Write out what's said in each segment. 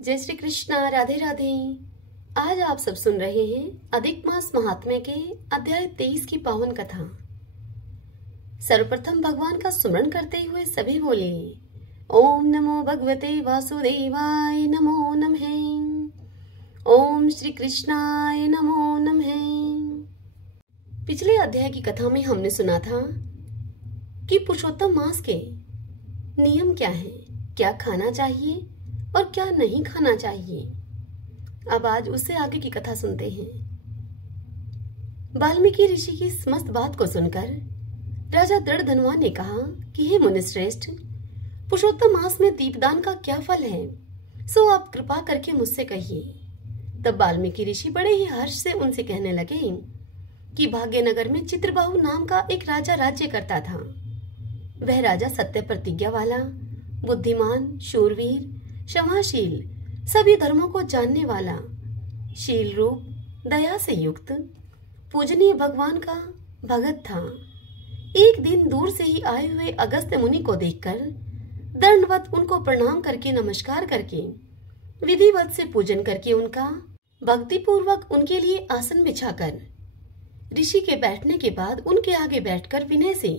जय श्री कृष्णा। राधे राधे। आज आप सब सुन रहे हैं अधिक मास महात्म्य के अध्याय 23 की पावन कथा। सर्वप्रथम भगवान का स्मरण करते हुए सभी बोले, ओम नमो भगवते वासुदेवाय नमो नमः। ओम श्री कृष्णाय नमो नमः। पिछले अध्याय की कथा में हमने सुना था कि पुरुषोत्तम मास के नियम क्या है, क्या खाना चाहिए और क्या नहीं खाना चाहिए। अब आज उससे आगे की कथा सुनते हैं। वाल्मीकि ऋषि की समस्त बात को सुनकर राजा दृढ़धनवान ने कहा कि हे मुनिश्रेष्ठ, पुरुषोत्तम मास में दीपदान का क्या फल है, सो आप कृपा करके मुझसे कहिए। तब वाल्मीकि ऋषि बड़े ही हर्ष से उनसे कहने लगे कि भाग्यनगर में चित्रबाहु नाम का एक राजा राज्य करता था। वह राजा सत्य प्रतिज्ञा वाला, बुद्धिमान, शूरवीर, क्षमाशील, सभी धर्मों को जानने वाला, शील रूप, दया से युक्त, पूजनीय भगवान का भगत था। एक दिन दूर से ही आए हुए अगस्त्य मुनि को देखकर दंडवत उनको प्रणाम करके नमस्कार करके विधिवत से पूजन करके उनका भक्ति पूर्वक उनके लिए आसन बिछाकर ऋषि के बैठने के बाद उनके आगे बैठकर विनय से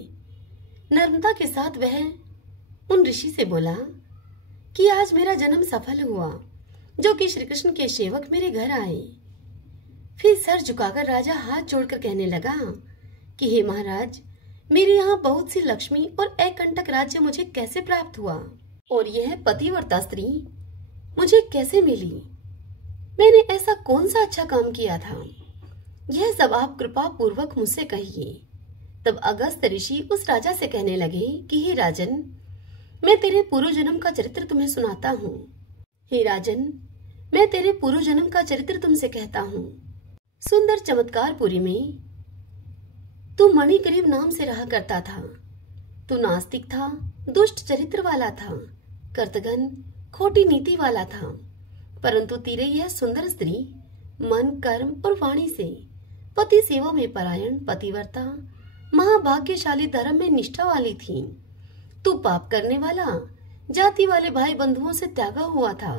नम्रता के साथ वह उन ऋषि से बोला कि आज मेरा जन्म सफल हुआ, जो कि श्री कृष्ण के सेवक मेरे घर आए। फिर सर झुकाकर राजा हाथ जोड़कर कहने लगा कि हे महाराज, मेरे यहाँ बहुत सी लक्ष्मी और अकंटक राज्य मुझे कैसे प्राप्त हुआ और यह पतिव्रता स्त्री मुझे कैसे मिली? मैंने ऐसा कौन सा अच्छा काम किया था? यह सब आप कृपा पूर्वक मुझसे कहिए। तब अगस्त्य ऋषि उस राजा से कहने लगे कि हे राजन, मैं तेरे पूर्व जन्म का चरित्र तुम्हें सुनाता हूँ। हे राजन, मैं तेरे पूर्व जन्म का चरित्र तुमसे कहता हूँ। सुंदर चमत्कारपुरी में तू मणिग्रीव नाम से रहा करता था। तू नास्तिक था, दुष्ट चरित्र वाला था, कर्तघन, खोटी नीति वाला था। परंतु तेरे यह सुंदर स्त्री मन, कर्म और वाणी से पति सेवा में परायण, पतिव्रता, महाभाग्यशाली धर्म में निष्ठा वाली थी। तू पाप करने वाला, जाति वाले भाई बंधुओं से त्यागा हुआ था।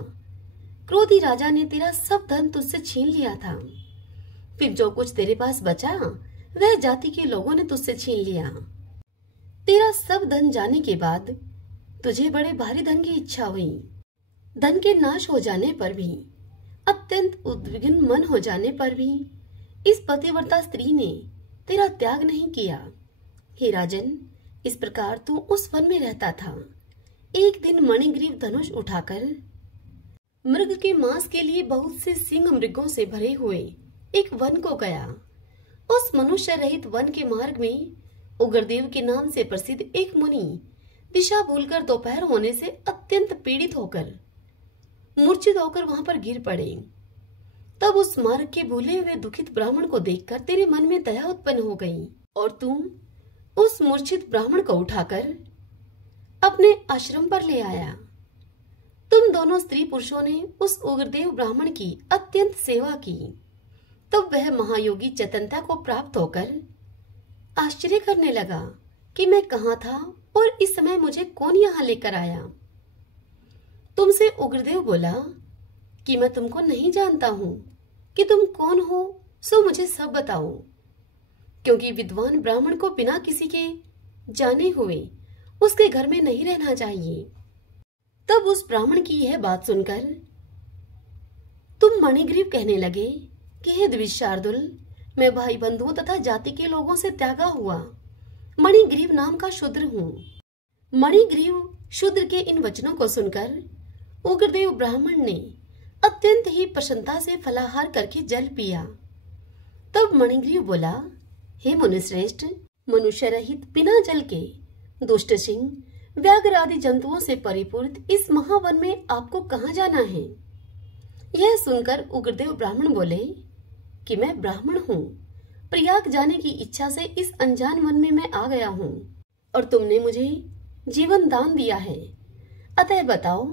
क्रोधी राजा ने तेरा सब धन तुझसे छीन लिया था। फिर जो कुछ तेरे पास बचा वह जाति के लोगों ने तुझसे छीन लिया। तेरा सब धन जाने के बाद तुझे बड़े भारी धन की इच्छा हुई। धन के नाश हो जाने पर भी, अत्यंत उद्विग्न मन हो जाने पर भी इस पतिव्रता स्त्री ने तेरा त्याग नहीं किया। हे राजन, इस प्रकार तू उस वन में रहता था। एक दिन मणिग्रीव धनुष उठाकर मृग के मांस के लिए बहुत से सिंह मृगों से भरे हुए एक वन को गया। उस मनुष्य रहित वन के मार्ग में उग्रदेव के नाम से प्रसिद्ध एक मुनि दिशा भूलकर दोपहर होने से अत्यंत पीड़ित होकर मूर्छित होकर वहां पर गिर पड़े। तब उस मार्ग के भूले हुए दुखित ब्राह्मण को देखकर तेरे मन में दया उत्पन्न हो गई और तुम उस मूर्छित ब्राह्मण को उठाकर अपने आश्रम पर ले आया। तुम दोनों स्त्री पुरुषों ने उस उग्रदेव ब्राह्मण की अत्यंत सेवा की। तब वह महायोगी चेतनता को प्राप्त होकर आश्चर्य करने लगा कि मैं कहाँ था और इस समय मुझे कौन यहाँ लेकर आया। तुमसे उग्रदेव बोला कि मैं तुमको नहीं जानता हूँ कि तुम कौन हो, सो मुझे सब बताओ, क्योंकि विद्वान ब्राह्मण को बिना किसी के जाने हुए उसके घर में नहीं रहना चाहिए। तब उस ब्राह्मण की यह बात सुनकर तुम मणिग्रीव कहने लगे कि हे द्विजशार्दुल, मैं भाई बंधुओं तथा जाति के लोगों से त्यागा हुआ मणिग्रीव नाम का शूद्र हूँ। मणिग्रीव शूद्र के इन वचनों को सुनकर उग्रदेव ब्राह्मण ने अत्यंत ही प्रसन्नता से फलाहार करके जल पिया। तब मणिग्रीव बोला, हे मुनिश्रेष्ठ, मनुष्य रहित बिना जल के दुष्ट सिंह, व्याघ्र आदि जंतुओं से परिपूर्ण इस महावन में आपको कहाँ जाना है? यह सुनकर उग्रदेव ब्राह्मण बोले कि मैं ब्राह्मण हूँ, प्रयाग जाने की इच्छा से इस अनजान वन में मैं आ गया हूँ और तुमने मुझे जीवन दान दिया है। अतः बताओ,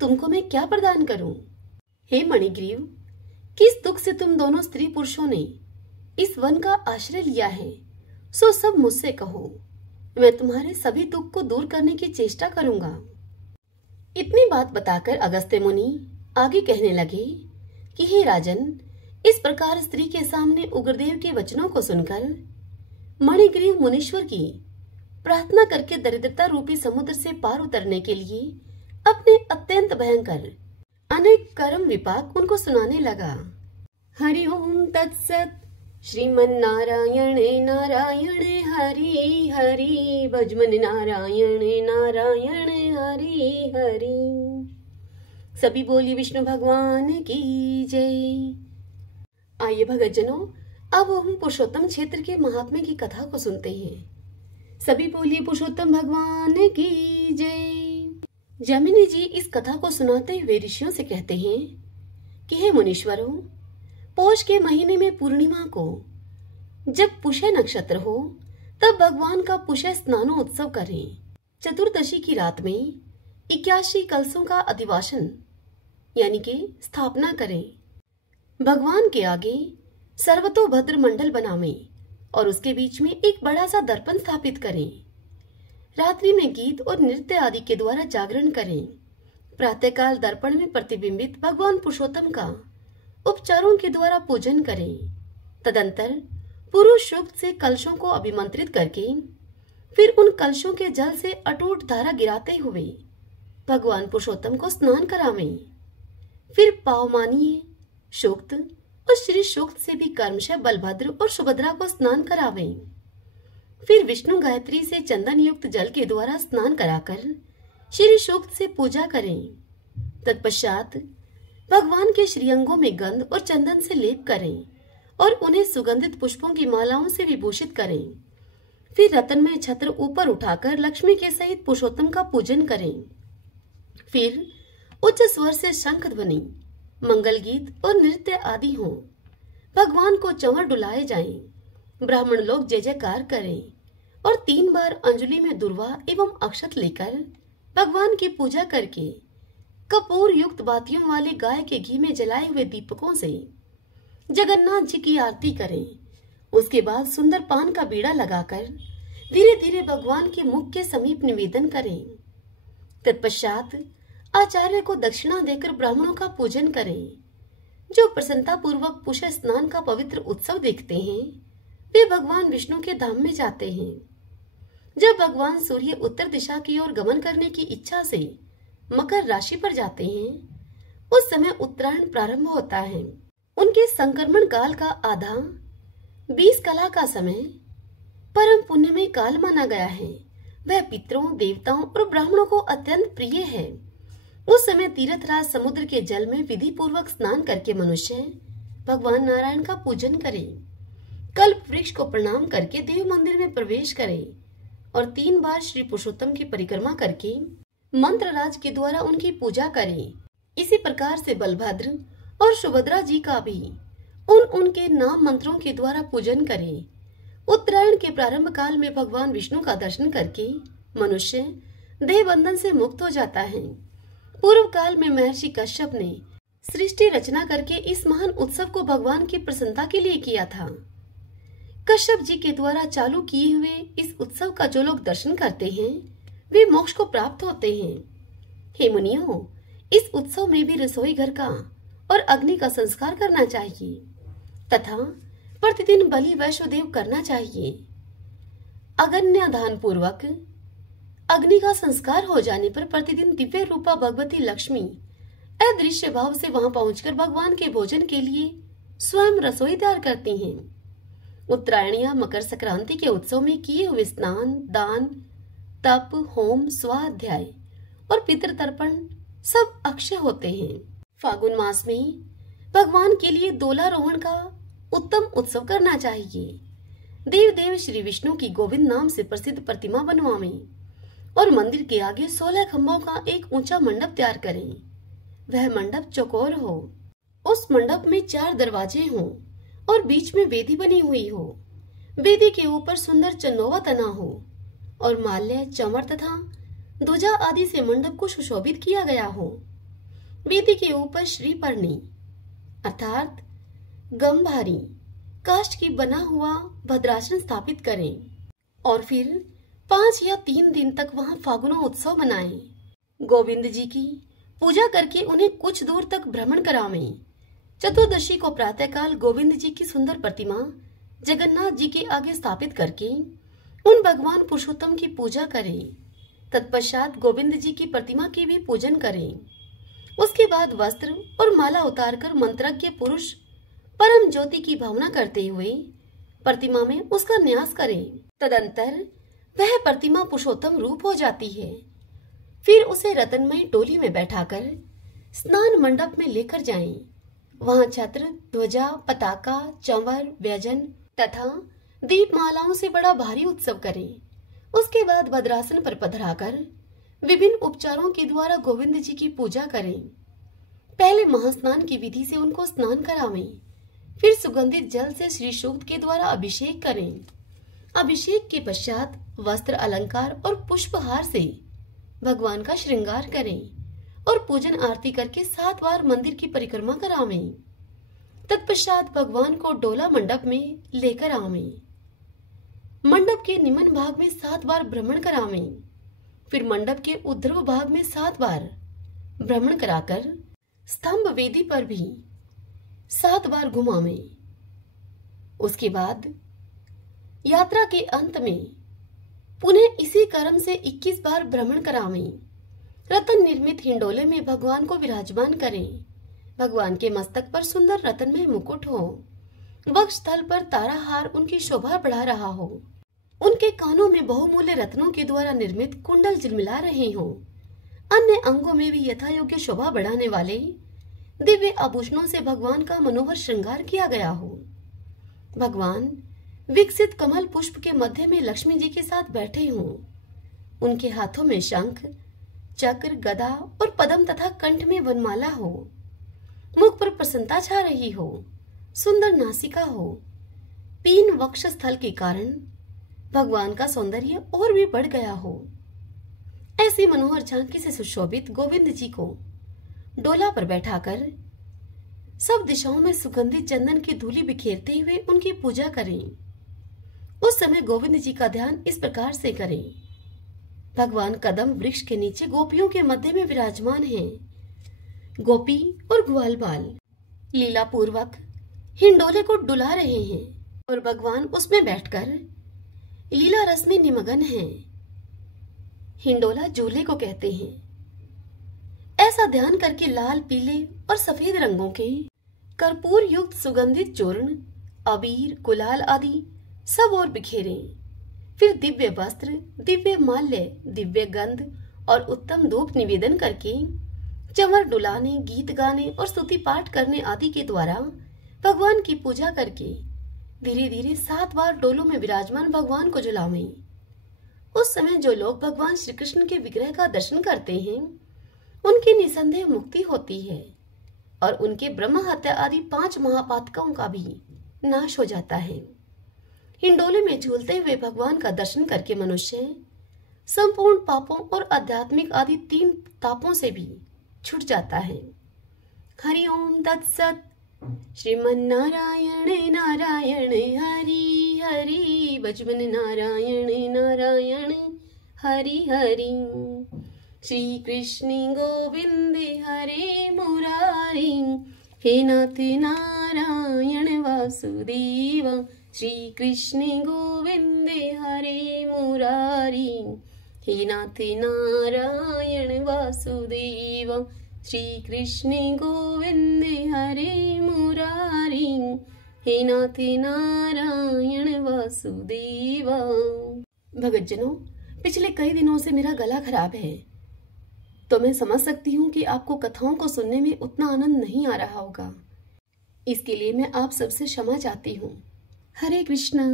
तुमको मैं क्या प्रदान करूं? हे मणिग्रीव, किस दुख से तुम दोनों स्त्री पुरुषों ने इस वन का आश्रय लिया है, सो सब मुझसे कहो। मैं तुम्हारे सभी दुख को दूर करने की चेष्टा करूंगा। इतनी बात बताकर अगस्त्य मुनि आगे कहने लगे कि हे राजन, इस प्रकार स्त्री के सामने उग्रदेव के वचनों को सुनकर मणिग्रीव मुनीश्वर की प्रार्थना करके दरिद्रता रूपी समुद्र से पार उतरने के लिए अपने अत्यंत भयंकर अनेक कर्म विपाक उनको सुनाने लगा। हरि ओम तत्सत। श्रीमन्नारायणे नारायणे हरि हरि, भजमन नारायणे नारायणे हरि हरि। सभी बोली विष्णु भगवान की जय। आइए भगतजनों, अब हम पुरुषोत्तम क्षेत्र के महात्म्य की कथा को सुनते हैं। सभी बोलिए पुरुषोत्तम भगवान की जय। जैमिनी जी इस कथा को सुनाते हुए ऋषियों से कहते हैं कि हे मुनीश्वरों, पौष के महीने में पूर्णिमा को जब पुष्य नक्षत्र हो तब भगवान का पुष्य स्नानोत्सव करें। चतुर्दशी की रात में 81 कलशों का अधिवासन यानी कि स्थापना करें। भगवान के आगे सर्वतोभद्र मंडल बनावें और उसके बीच में एक बड़ा सा दर्पण स्थापित करें। रात्रि में गीत और नृत्य आदि के द्वारा जागरण करें। प्रातःकाल दर्पण में प्रतिबिंबित भगवान पुरुषोत्तम का उपचारों के द्वारा पूजन करें। तदंतर पुरुष सूक्त से कलशों को अभिमंत्रित करके फिर उन कलशों के जल से अटूट धारा गिराते हुए भगवान पुरुषोत्तम को स्नान करावें। फिर पावमानीय सूक्त और श्री सूक्त से भी कर्मशः बलभद्र और सुभद्रा को स्नान करावें। फिर विष्णु गायत्री से चंदन युक्त जल के द्वारा स्नान कराकर श्री सूक्त से पूजा करें। तत्पश्चात भगवान के श्रीअंगों में गंध और चंदन से लेप करें और उन्हें सुगंधित पुष्पों की मालाओं से विभूषित करें। फिर रत्नमय छत्र ऊपर उठाकर लक्ष्मी के सहित पुरुषोत्तम का पूजन करें। फिर उच्च स्वर से शंख ध्वनि, मंगल गीत और नृत्य आदि हों। भगवान को चंवर डुलाए जाएं, ब्राह्मण लोग जय जयकार करें और 3 बार अंजलि में दुर्वा एवं अक्षत लेकर भगवान की पूजा करके कपूर युक्त बातियों वाले गाय के घी में जलाए हुए दीपकों से जगन्नाथ जी की आरती करें। उसके बाद सुंदर पान का बीड़ा लगाकर धीरे धीरे भगवान के मुख के समीप निवेदन करें। तत्पश्चात आचार्य को दक्षिणा देकर ब्राह्मणों का पूजन करें। जो प्रसन्नता पूर्वक पुष्य स्नान का पवित्र उत्सव देखते हैं वे भगवान विष्णु के धाम में जाते हैं। जब भगवान सूर्य उत्तर दिशा की ओर गमन करने की इच्छा से मकर राशि पर जाते हैं उस समय उत्तरायण प्रारंभ होता है। उनके संक्रमण काल का आधा 20 कला का समय परम पुण्यमय काल माना गया है। वह पितरों, देवताओं और ब्राह्मणों को अत्यंत प्रिय है। उस समय तीर्थराज समुद्र के जल में विधि पूर्वक स्नान करके मनुष्य भगवान नारायण का पूजन करे, कल्प वृक्ष को प्रणाम करके देव मंदिर में प्रवेश करे और 3 बार श्री पुरुषोत्तम की परिक्रमा करके मंत्रराज के द्वारा उनकी पूजा करे। इसी प्रकार से बलभद्र और सुभद्रा जी का भी उनके नाम मंत्रों के द्वारा पूजन करें। उत्तरायण के प्रारंभ काल में भगवान विष्णु का दर्शन करके मनुष्य देह बंधन से मुक्त हो जाता है। पूर्व काल में महर्षि कश्यप ने सृष्टि रचना करके इस महान उत्सव को भगवान की प्रसन्नता के लिए किया था। कश्यप जी के द्वारा चालू किए हुए इस उत्सव का जो लोग दर्शन करते हैं वे मोक्ष को प्राप्त होते हैं। हे मुनियों, इस उत्सव में भी रसोई घर का और अग्नि का संस्कार करना चाहिए तथा प्रतिदिन बलि वैश्वदेव करना चाहिए। अगन्य दान पूर्वक अग्नि का संस्कार हो जाने पर प्रतिदिन दिव्य रूपा भगवती लक्ष्मी अदृश्य भाव से वहां पहुंचकर भगवान के भोजन के लिए स्वयं रसोई तैयार करती हैं। उत्तरायण या मकर संक्रांति के उत्सव में किए हुए स्नान, दान, तप, होम, स्वाध्याय और पितृतर्पण सब अक्षय होते हैं। फागुन मास में भगवान के लिए दोलारोहण का उत्तम उत्सव करना चाहिए। देव देव श्री विष्णु की गोविंद नाम से प्रसिद्ध प्रतिमा बनवावें और मंदिर के आगे 16 खंभों का एक ऊंचा मंडप तैयार करें। वह मंडप चौकोर हो, उस मंडप में 4 दरवाजे हों और बीच में वेदी बनी हुई हो। वेदी के ऊपर सुंदर चंदोवा तना हो और माल्य, चमर तथा ध्वजा आदि से मंडप को सुशोभित किया गया हो। वेदी के ऊपर श्रीपर्णी अर्थात गंभारी काष्ठ की बना हुआ भद्रासन स्थापित करें और फिर 5 या 3 दिन तक वहां फागुनों उत्सव मनाएं। गोविंद जी की पूजा करके उन्हें कुछ दूर तक भ्रमण करावें। चतुर्दशी को प्रातःकाल गोविंद जी की सुंदर प्रतिमा जगन्नाथ जी के आगे स्थापित करके उन भगवान पुरुषोत्तम की पूजा करें। तत्पश्चात गोविंद जी की प्रतिमा की भी पूजन करें। उसके बाद वस्त्र और माला उतारकर मंत्रज्ञ पुरुष परम ज्योति की भावना करते हुए प्रतिमा में उसका न्यास करें। तदंतर वह प्रतिमा पुरुषोत्तम रूप हो जाती है। फिर उसे रत्नमयी टोली में बैठाकर स्नान मंडप में लेकर जाएं। वहां छत्र, ध्वजा, पताका, चंवर, व्यंजन तथा दीपमालाओं से बड़ा भारी उत्सव करें। उसके बाद भद्रासन पर पधराकर विभिन्न उपचारों के द्वारा गोविंद जी की पूजा करें। पहले महास्नान की विधि से उनको स्नान करावें। फिर सुगंधित जल से श्री सूक्त के द्वारा अभिषेक करें। अभिषेक के पश्चात वस्त्र, अलंकार और पुष्पहार से भगवान का श्रृंगार करें और पूजन आरती करके 7 बार मंदिर की परिक्रमा करावें। तत्पश्चात भगवान को डोला मंडप में लेकर आवें। मंडप के निम्न भाग में 7 बार भ्रमण करावें। फिर मंडप के ऊर्ध्व भाग में 7 बार भ्रमण कराकर स्तंभ वेदी पर भी 7 बार घुमावें। उसके बाद यात्रा के अंत में पुनः इसी क्रम से 21 बार भ्रमण करावें। रतन निर्मित हिंडोले में भगवान को विराजमान करें। भगवान के मस्तक पर सुंदर रत्नमय मुकुट हो। वक्षस्थल पर ताराहार उनकी शोभा बढ़ा रहा हो। उनके कानों में बहुमूल्य रत्नों के द्वारा निर्मित कुंडल झिलमिला रहे हो। अन्य अंगों में भी यथा योग्य शोभा बढ़ाने वाले दिव्य आभूषणों से भगवान का मनोहर श्रृंगार किया गया हो। भगवान विकसित कमल पुष्प के मध्य में लक्ष्मी जी के साथ बैठे हों। उनके हाथों में शंख, चक्र, गदा और पद्म तथा कंठ में वनमाला हो। मुख पर प्रसन्नता छा रही हो। सुंदर नासिका हो। पीन वक्ष स्थल के कारण भगवान का सौंदर्य और भी बढ़ गया हो। ऐसी मनोहर झांकी से सुशोभित गोविंद जी को डोला पर बैठाकर सब दिशाओं में सुगंधित चंदन की धूली बिखेरते हुए उनकी पूजा करें। उस समय गोविंद जी का ध्यान इस प्रकार से करें। भगवान कदम वृक्ष के नीचे गोपियों के मध्य में विराजमान हैं। गोपी और ग्वाल बाल लीला पूर्वक हिंडोले को डुला रहे हैं और भगवान उसमें बैठकर लीला रस में निमग्न हैं। हिंडोला झूले को कहते हैं। ऐसा ध्यान करके लाल, पीले और सफेद रंगों के कर्पूर युक्त सुगंधित चूर्ण, अबीर, गुलाल आदि सब और बिखेरें। फिर दिव्य वस्त्र, दिव्य माल्य, दिव्य गंध और उत्तम धूप निवेदन करके चंवर डुलाने, गीत गाने और स्तुति पाठ करने आदि के द्वारा भगवान की पूजा करके धीरे धीरे 7 बार डोलों में विराजमान भगवान को झुलावें। उस समय जो लोग भगवान श्री कृष्ण के विग्रह का दर्शन करते हैं उनकी निसंदेह मुक्ति होती है और उनके ब्रह्म हत्या आदि 5 महापातकों का भी नाश हो जाता है। हिंडोले में झूलते हुए भगवान का दर्शन करके मनुष्य संपूर्ण पापों और आध्यात्मिक आदि 3 तापों से भी छूट जाता है। हरि ओम तत्सत। श्रीमन्नारायण नारायण हरि हरि, बचपन नारायण नारायण हरि हरि। श्री कृष्ण गोविंद हरे मुरारी, हे नाथ नारायण वासुदेव। श्री कृष्ण गोविंद हरे मुरारी, हे नाथ नारायण वासुदेव। श्री कृष्ण गोविंद हरे मुरारी, हे नाथ नारायण वासुदेव। भगतजनों, पिछले कई दिनों से मेरा गला खराब है, तो मैं समझ सकती हूँ कि आपको कथाओं को सुनने में उतना आनंद नहीं आ रहा होगा। इसके लिए मैं आप सबसे क्षमा चाहती हूँ। हरे कृष्णा।